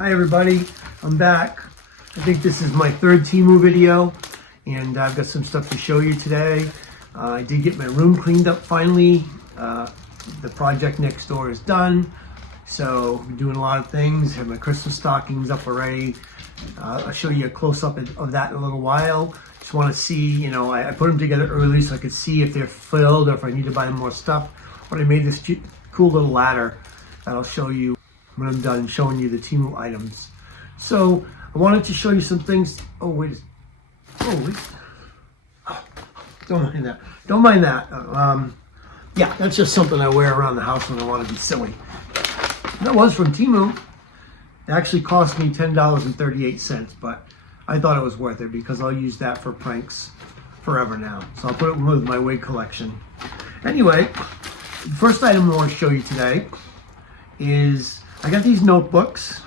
Hi everybody, I'm back. I think this is my third TEMU video, and I've got some stuff to show you today. I did get my room cleaned up finally. The project next door is done, so I'm doing a lot of things. I have my Christmas stockings up already. I'll show you a close-up of that in a little while. Just want to see, I put them together early so I could see if they're filled or if I need to buy more stuff. But I made this cool little ladder that I'll show you when I'm done showing you the TEMU items. So I wanted to show you some things. Oh, don't mind that. Don't mind that. Yeah, that's just something I wear around the house when I want to be silly. That was from TEMU. It actually cost me $10.38, but I thought it was worth it because I'll use that for pranks forever now. So I'll put it with my wig collection. Anyway, the first item I want to show you today is I got these notebooks,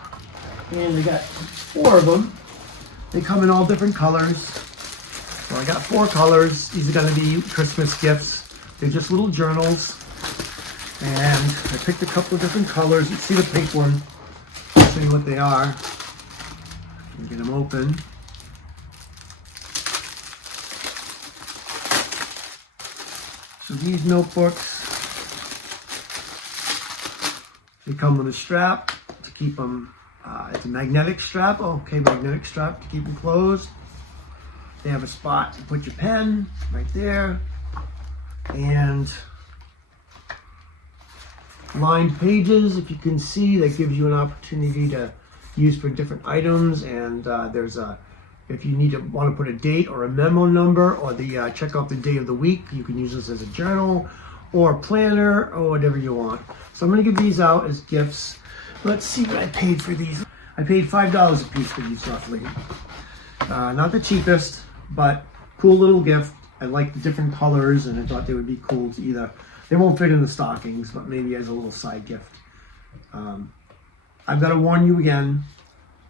and I got 4 of them. They come in all different colors. So I got 4 colors. These are going to be Christmas gifts. They're just little journals. And I picked a couple of different colors. You see the pink one. I'll show you what they are. Get them open. So these notebooks, they come with a strap to keep them, it's a magnetic strap. Okay, magnetic strap to keep them closed. They have a spot to put your pen right there. And lined pages, if you can see, that gives you an opportunity to use for different items. And there's if you want to put a date or a memo number or the check off the day of the week, you can use this as a journal or a planner or whatever you want. So I'm going to give these out as gifts. Let's see what I paid for these. I paid $5 a piece for these roughly. Not the cheapest, but cool little gift. I like the different colors, and I thought they would be cool to either. They won't fit in the stockings, but maybe as a little side gift. I've got to warn you again,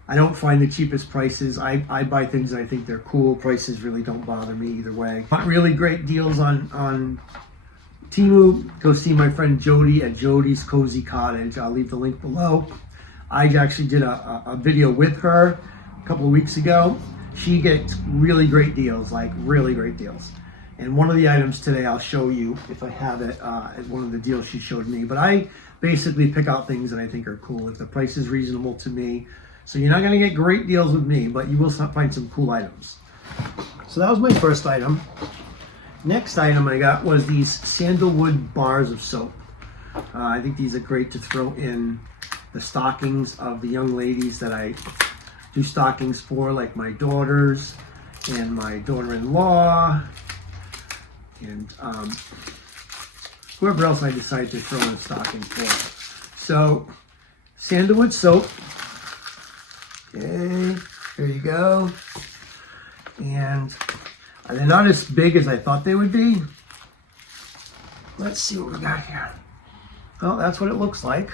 I don't find the cheapest prices. I buy things and I think they're cool. Prices really don't bother me either way. Not really great deals on TEMU. Go see my friend Jody at Jody's Cozy Cottage. I'll leave the link below. I actually did a video with her a couple of weeks ago. She gets really great deals, like really great deals. And one of the items today I'll show you if I have it as one of the deals she showed me. But I basically pick out things that I think are cool if the price is reasonable to me. So you're not going to get great deals with me, but you will find some cool items. So that was my first item. Next item I got was these sandalwood bars of soap. I think these are great to throw in the stockings of the young ladies that I do stockings for, like my daughters and my daughter-in-law and whoever else I decide to throw in a stocking for. So sandalwood soap. Okay, here you go. And they're not as big as I thought they would be. Let's see what we got here. Oh, that's what it looks like.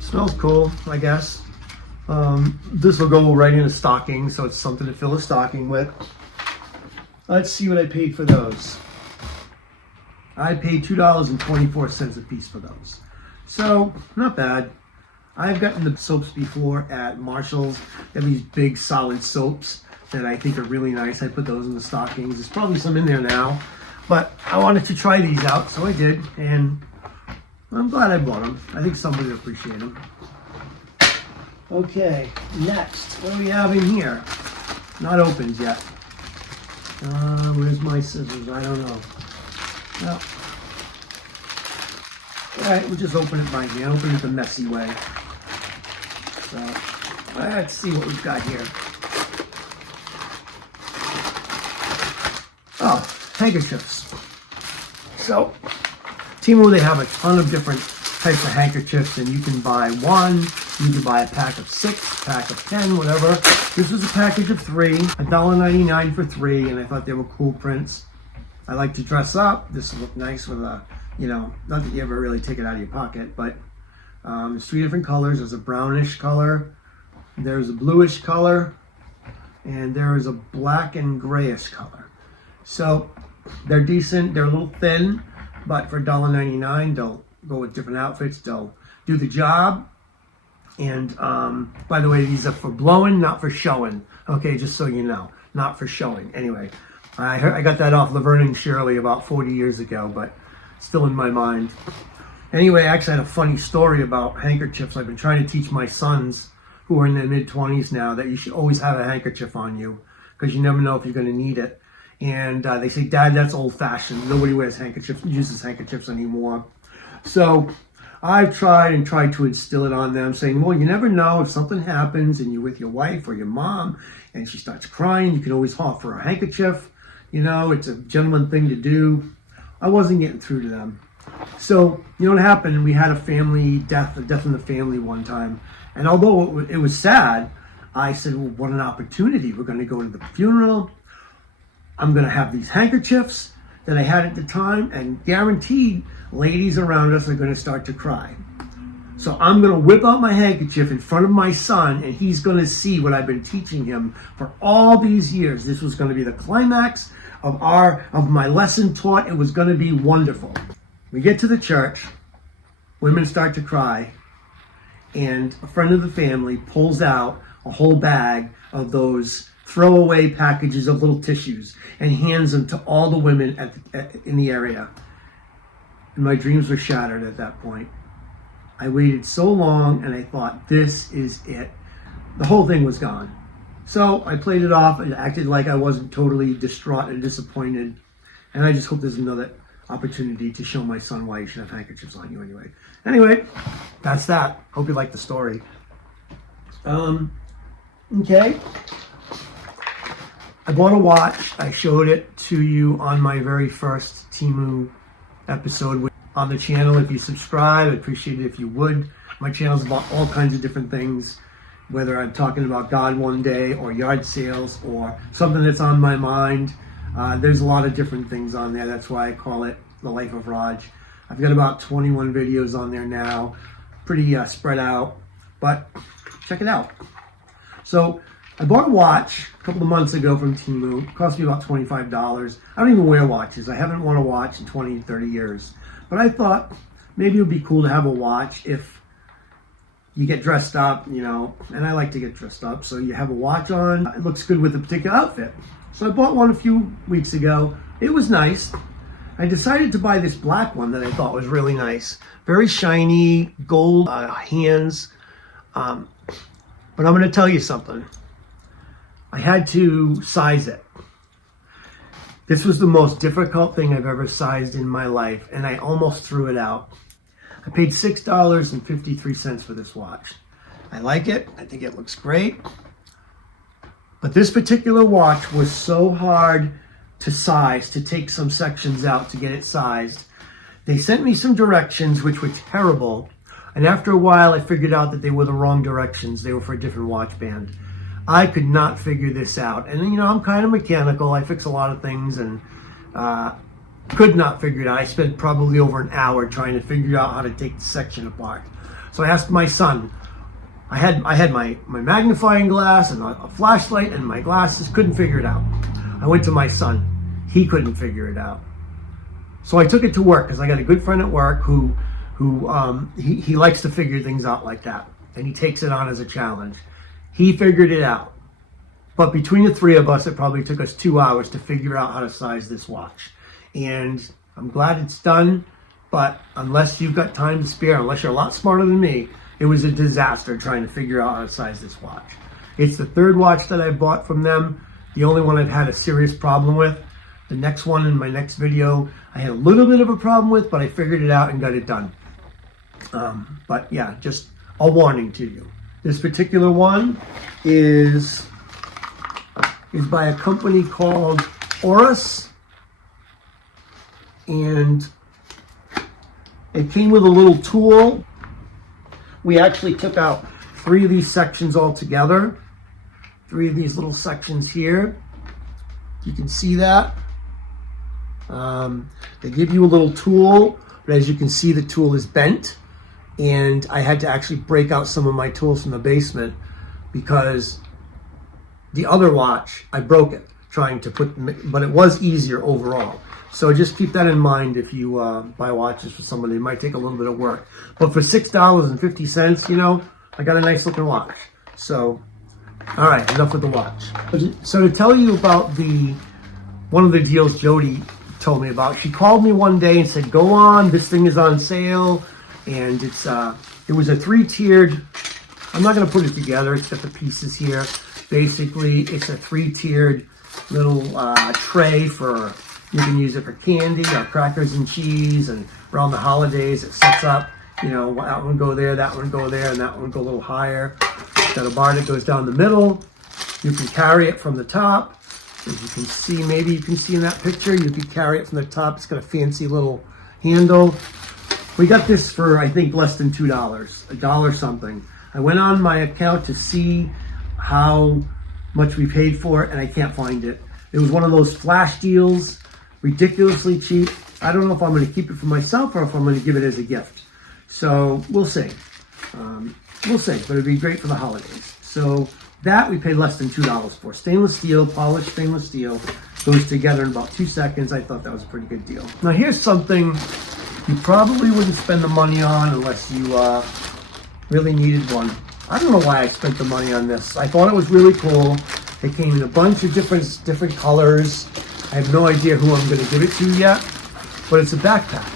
Smells cool, I guess. This will go right in a stocking, so it's something to fill a stocking with. Let's see what I paid for those. I paid $2.24 a piece for those. So, not bad. I've gotten the soaps before at Marshall's. They have these big solid soaps that I think are really nice. I put those in the stockings. There's probably some in there now, but I wanted to try these out, so I did, and I'm glad I bought them. I think somebody will appreciate them. Okay, next, what do we have in here? Not opened yet. Where's my scissors? I don't know. Well, all right, we'll just open it by hand. Open it the messy way. So, let's see what we've got here. Oh, handkerchiefs. So, TEMU, they have a ton of different types of handkerchiefs, and you can buy one, you can buy a pack of 6, pack of 10, whatever. This was a package of 3, $1.99 for 3, and I thought they were cool prints. I like to dress up. This will look nice with a, not that you ever really take it out of your pocket, but there's 3 different colors. There's a brownish color, there's a bluish color, and there is a black and grayish color. So they're decent. They're a little thin, but for $1.99, they'll go with different outfits. They'll do the job. And by the way, these are for blowing, not for showing. Okay, just so you know, not for showing. Anyway, I got that off Laverne and Shirley about 40 years ago, but still in my mind. Anyway, I actually had a funny story about handkerchiefs. I've been trying to teach my sons, who are in their mid-20s now, that you should always have a handkerchief on you because you never know if you're going to need it. And they say, Dad, that's old-fashioned. Nobody uses handkerchiefs anymore. So I've tried to instill it on them, saying, well, you never know if something happens and you're with your wife or your mom and she starts crying, you can always offer a handkerchief. You know, it's a gentleman thing to do. I wasn't getting through to them. So, you know what happened? We had a death in the family one time. And although it was sad, I said, well, what an opportunity. We're going to go to the funeral. I'm going to have these handkerchiefs that I had at the time, and guaranteed ladies around us are going to start to cry. So I'm going to whip out my handkerchief in front of my son, and he's going to see what I've been teaching him for all these years. This was going to be the climax of my lesson taught. It was going to be wonderful. We get to the church, women start to cry, and a friend of the family pulls out a whole bag of those throwaway packages of little tissues and hands them to all the women in the area. And my dreams were shattered at that point. I waited so long and I thought, this is it. The whole thing was gone. So I played it off and acted like I wasn't totally distraught and disappointed. And I just hope there's another opportunity to show my son why you should have handkerchiefs on you anyway. Anyway, that's that. Hope you like the story. Okay. I bought a watch. I showed it to you on my very first TEMU episode on the channel. If you subscribe, I'd appreciate it if you would. My channel's about all kinds of different things, whether I'm talking about God one day or yard sales or something that's on my mind. There's a lot of different things on there. That's why I call it The Life of Raj. I've got about 21 videos on there now, pretty spread out, but check it out. So I bought a watch a couple of months ago from TEMU. It cost me about $25. I don't even wear watches. I haven't worn a watch in 20, 30 years. But I thought maybe it would be cool to have a watch if you get dressed up, you know, and I like to get dressed up. So you have a watch on. It looks good with a particular outfit. So I bought one a few weeks ago. It was nice. I decided to buy this black one that I thought was really nice. Very shiny, gold hands. But I'm going to tell you something. I had to size it. This was the most difficult thing I've ever sized in my life, and I almost threw it out. I paid $6.53 for this watch. I like it. I think it looks great. But this particular watch was so hard to size, to take some sections out to get it sized. They sent me some directions which were terrible, and after a while I figured out that they were the wrong directions. They were for a different watch band. I could not figure this out. And, you know, I'm kind of mechanical. I fix a lot of things and could not figure it out. I spent probably over an hour trying to figure out how to take the section apart. So I asked my son. I had my magnifying glass and a flashlight and my glasses. Couldn't figure it out. I went to my son. He couldn't figure it out. So I took it to work because I got a good friend at work who he likes to figure things out like that. And he takes it on as a challenge. He figured it out. But between the three of us, it probably took us 2 hours to figure out how to size this watch. And I'm glad it's done, but unless you've got time to spare, unless you're a lot smarter than me, it was a disaster trying to figure out how to size this watch. It's the third watch that I bought from them. The only one I've had a serious problem with. The next one in my next video, I had a little bit of a problem with, but I figured it out and got it done. But yeah, just a warning to you. This particular one is by a company called Oris, and it came with a little tool. We actually took out 3 of these sections all together. 3 of these little sections here. You can see that. They give you a little tool, but as you can see, the tool is bent. And I had to actually break out some of my tools from the basement because the other watch, I broke it trying to but it was easier overall. So just keep that in mind if you buy watches for somebody. It might take a little bit of work. But for $6.50, you know, I got a nice looking watch. So, all right, enough with the watch. So to tell you about one of the deals Jody told me about, she called me one day and said, go on, this thing is on sale. And it was a 3-tiered, I'm not gonna put it together, it's got the pieces here. Basically, it's a 3-tiered little tray for, you can use it for candy or crackers and cheese, and around the holidays it sets up, you know, that one go there, that one go there, and that one go a little higher. It's got a bar that goes down the middle. You can carry it from the top. As you can see, maybe you can see in that picture, you can carry it from the top. It's got a fancy little handle. We got this for, I think, less than $2, $1 something. I went on my account to see how much we paid for it, and I can't find it. It was one of those flash deals, ridiculously cheap. I don't know if I'm going to keep it for myself or if I'm going to give it as a gift. So we'll see. We'll see, but it'd be great for the holidays. So that we paid less than $2 for. Stainless steel, polished stainless steel, goes together in about 2 seconds. I thought that was a pretty good deal. Now here's something you probably wouldn't spend the money on unless you really needed one. I don't know why I spent the money on this. I thought it was really cool. It came in a bunch of different colors. I have no idea who I'm going to give it to yet, but it's a backpack.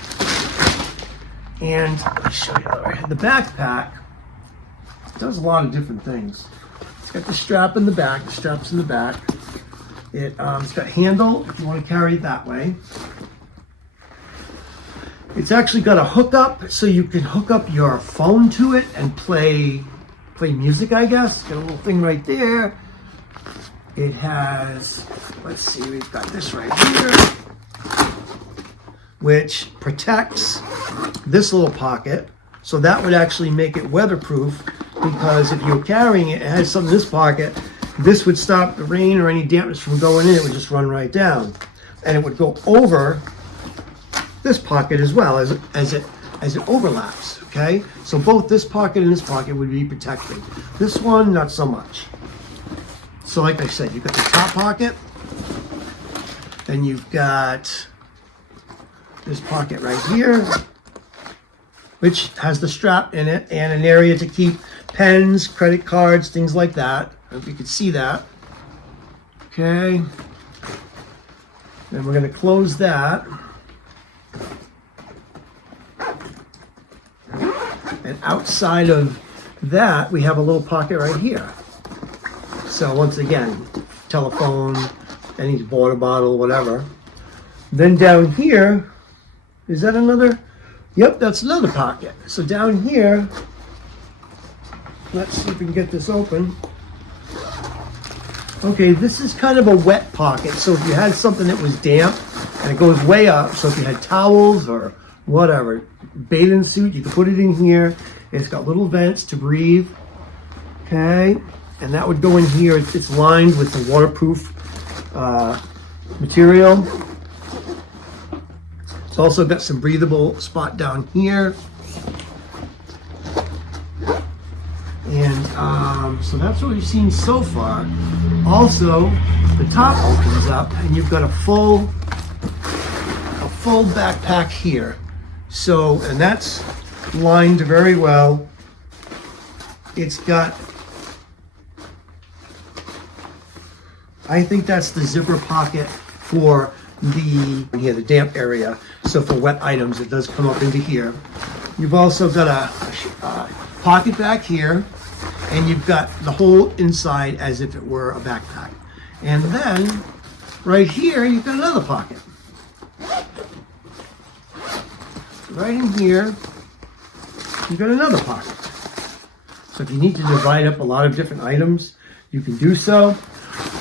And let me show you the backpack. Does a lot of different things. It's got the strap in the back. The strap's in the back. It's got handle if you want to carry it that way. It's actually got a hookup, so you can hook up your phone to it and play music, I guess. Got a little thing right there. It has, let's see, we've got this right here, which protects this little pocket. So that would actually make it weatherproof, because if you're carrying it, it has something in this pocket, this would stop the rain or any dampness from going in. It would just run right down. And it would go over this pocket as well as it overlaps, okay? So both this pocket and this pocket would be protected. This one, not so much. So like I said, you've got the top pocket, then you've got this pocket right here, which has the strap in it and an area to keep pens, credit cards, things like that. I hope you can see that. Okay. Then we're going to close that. And outside of that, we have a little pocket right here. So once again, telephone, any water bottle, whatever. Then down here, is that another? Yep, that's another pocket. So down here, let's see if we can get this open. Okay, this is kind of a wet pocket. So if you had something that was damp and it goes way up, so if you had towels or whatever, bathing suit, you can put it in here. It's got little vents to breathe. Okay, and that would go in here. It's lined with the waterproof material. It's also got some breathable spot down here. And so that's what we've seen so far. Also, the top opens up and you've got a full backpack here. So, and that's lined very well. It's got, I think that's the zipper pocket for the damp area. So for wet items, it does come up into here. You've also got a pocket back here, and you've got the whole inside as if it were a backpack. And then right here, you've got another pocket. Right in here, you've got another pocket. So if you need to divide up a lot of different items, you can do so.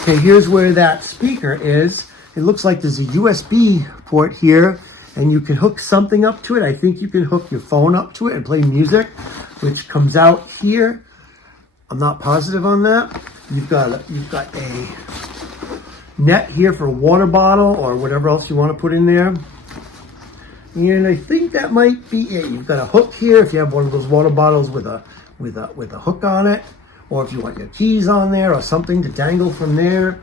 Okay, here's where that speaker is. It looks like there's a USB port here, and you can hook something up to it. I think you can hook your phone up to it and play music, which comes out here. I'm not positive on that. You've got a net here for a water bottle or whatever else you want to put in there. And I think that might be it. You've got a hook here if you have one of those water bottles with a hook on it, or if you want your keys on there or something to dangle from there.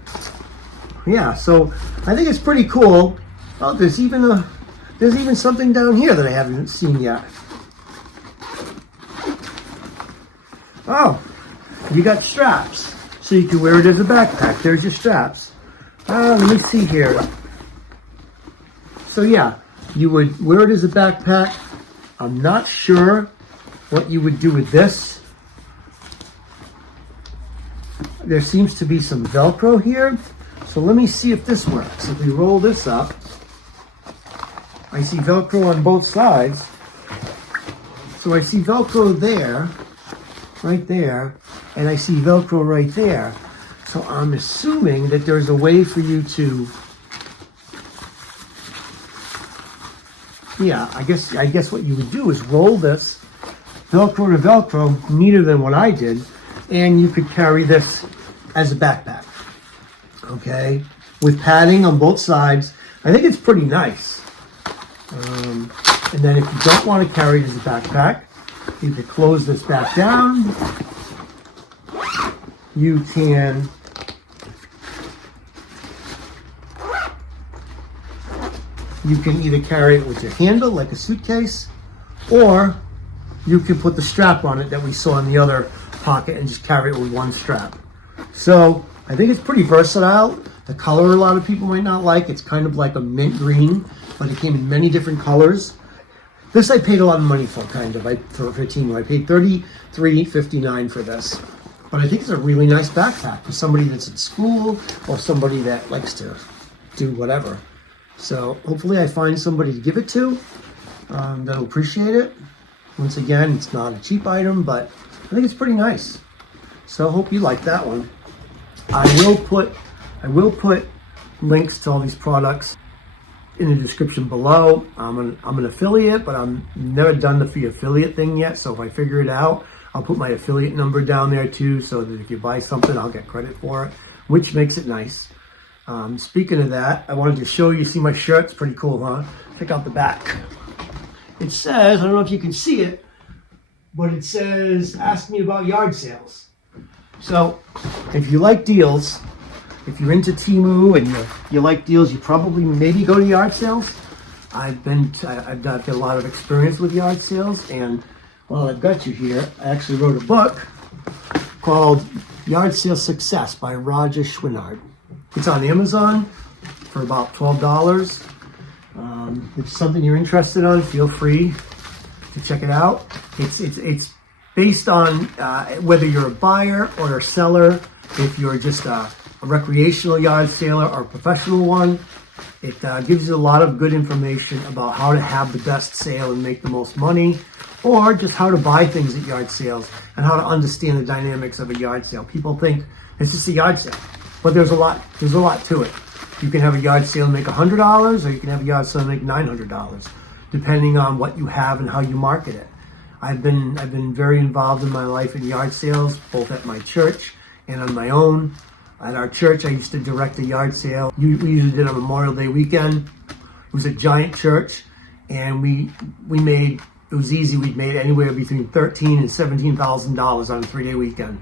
Yeah, so I think it's pretty cool. Oh, there's even something down here that I haven't seen yet. Oh, you got straps. So you can wear it as a backpack. There's your straps. Let me see here. So yeah, you would wear it as a backpack. I'm not sure what you would do with this. There seems to be some Velcro here. So let me see if this works. If we roll this up, I see Velcro on both sides. So I see Velcro there, right there, and I see Velcro right there. So I'm assuming that there's a way for you to, yeah, I guess what you would do is roll this Velcro to Velcro, neater than what I did, and you could carry this as a backpack, okay? With padding on both sides. I think it's pretty nice. And then if you don't want to carry it as a backpack, you can close this back down. You can either carry it with your handle like a suitcase, or you can put the strap on it that we saw in the other pocket and just carry it with one strap. So I think it's pretty versatile. The color a lot of people might not like. It's kind of like a mint green, but it came in many different colors. This I paid a lot of money for, kind of, for TEMU. I paid $33.59 for this. But I think it's a really nice backpack for somebody that's at school or somebody that likes to do whatever. So hopefully I find somebody to give it to that'll appreciate it. Once again, it's not a cheap item, but I think it's pretty nice. So I hope you like that one. I will put links to all these products in the description below. I'm an affiliate, but I'm never done the affiliate thing yet. So if I figure it out, I'll put my affiliate number down there too, so that if you buy something, I'll get credit for it, which makes it nice. Speaking of that, I wanted to show you, see my shirt? It's pretty cool, huh? Check out the back. It says, I don't know if you can see it, but it says, ask me about yard sales. So if you like deals, if you're into TEMU and you like deals, you probably maybe go to yard sales. I've got a lot of experience with yard sales, and while I've got you here, I actually wrote a book called Yard Sale Success by Roger Schwinnard. It's on Amazon for about $12. If it's something you're interested in, feel free to check it out. It's based on whether you're a buyer or a seller, if you're just a recreational yard saler or a professional one. It gives you a lot of good information about how to have the best sale and make the most money, or just how to buy things at yard sales and how to understand the dynamics of a yard sale. People think it's just a yard sale, but there's a lot to it. You can have a yard sale and make $100, or you can have a yard sale and make $900, depending on what you have and how you market it. I've been very involved in my life in yard sales, both at my church and on my own. At our church, I used to direct a yard sale. We usually did a Memorial Day weekend. It was a giant church, and we made, it was easy, we'd made anywhere between $13,000 and $17,000 on a 3-day weekend.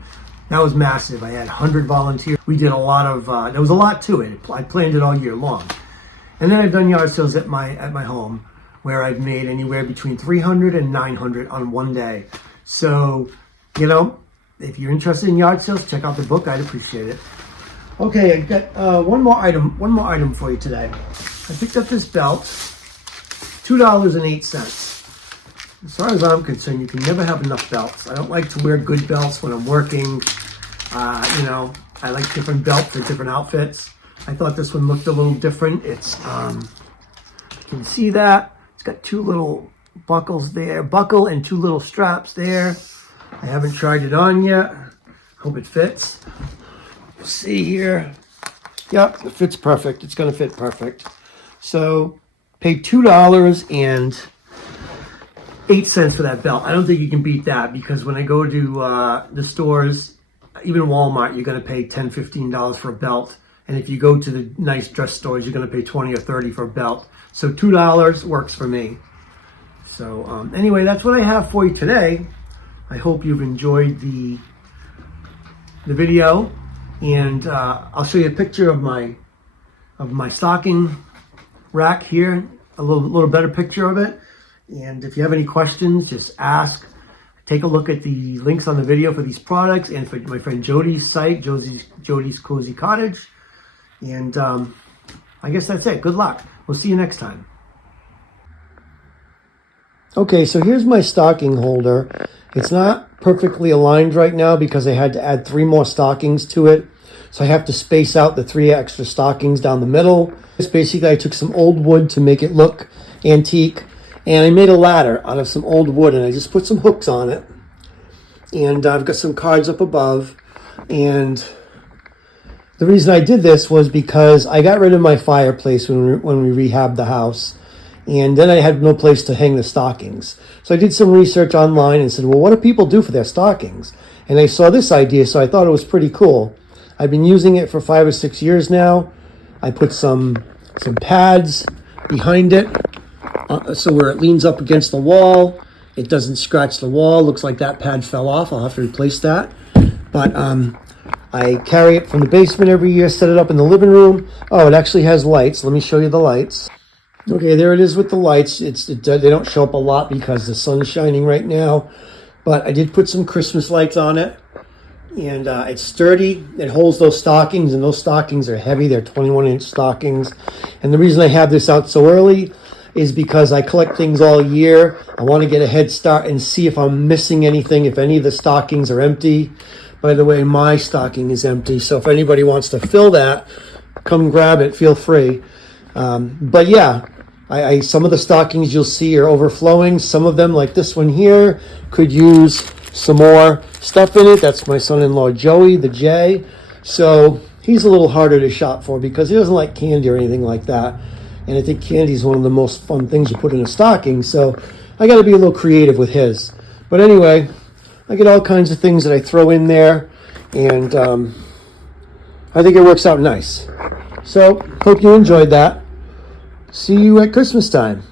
That was massive. I had 100 volunteers. We did a lot of, there was a lot to it. I planned it all year long. And then I've done yard sales at my home, where I've made anywhere between $300 and $900 on one day. So, you know, if you're interested in yard sales, check out the book. I'd appreciate it. Okay, I got one more item for you today. I picked up this belt, $2.08. As far as I'm concerned, you can never have enough belts. I don't like to wear good belts when I'm working. You know, I like different belts for different outfits. I thought this one looked a little different. It's, you can see that. It's got two little buckles there, buckle and two little straps there. I haven't tried it on yet. Hope it fits. We'll see here. Yep, it fits perfect. It's gonna fit perfect. So, paid $2.08 for that belt. I don't think you can beat that, because when I go to the stores, even Walmart, you're going to pay $10, $15 for a belt. And if you go to the nice dress stores, you're going to pay $20 or $30 for a belt. So $2 works for me. So anyway, that's what I have for you today. I hope you've enjoyed the video, and I'll show you a picture of my stocking rack here, a little better picture of it. And if you have any questions, just ask. take a look at the links on the video for these products and for my friend Jody's site, Jody's Cozy Cottage. And I guess that's it. Good luck. We'll see you next time. Okay, so here's my stocking holder. It's not perfectly aligned right now because I had to add 3 more stockings to it. So I have to space out the 3 extra stockings down the middle. Basically, I took some old wood to make it look antique, and I made a ladder out of some old wood, and I just put some hooks on it. And I've got some cards up above. And the reason I did this was because I got rid of my fireplace when we rehabbed the house. And then I had no place to hang the stockings. So I did some research online and said, well, what do people do for their stockings? And I saw this idea, so I thought it was pretty cool. I've been using it for 5 or 6 years now. I put some pads behind it, so where it leans up against the wall, it doesn't scratch the wall. Looks like that pad fell off. I'll have to replace that. But I carry it from the basement every year, set it up in the living room. Oh, it actually has lights. Let me show you the lights. Okay, there it is with the lights. They don't show up a lot because the sun's shining right now. But I did put some Christmas lights on it. And it's sturdy. It holds those stockings, and those stockings are heavy. They're 21-inch stockings. And the reason I have this out so early is because I collect things all year. I want to get a head start and see if I'm missing anything, if any of the stockings are empty. By the way, my stocking is empty, so if anybody wants to fill that, come grab it, feel free. But yeah, some of the stockings you'll see are overflowing. Some of them, like this one here, could use some more stuff in it. That's my son-in-law Joey, the J. So he's a little harder to shop for because he doesn't like candy or anything like that. And I think candy is one of the most fun things you put in a stocking. So I got to be a little creative with his. But anyway, I get all kinds of things that I throw in there. And I think it works out nice. So hope you enjoyed that. See you at Christmas time.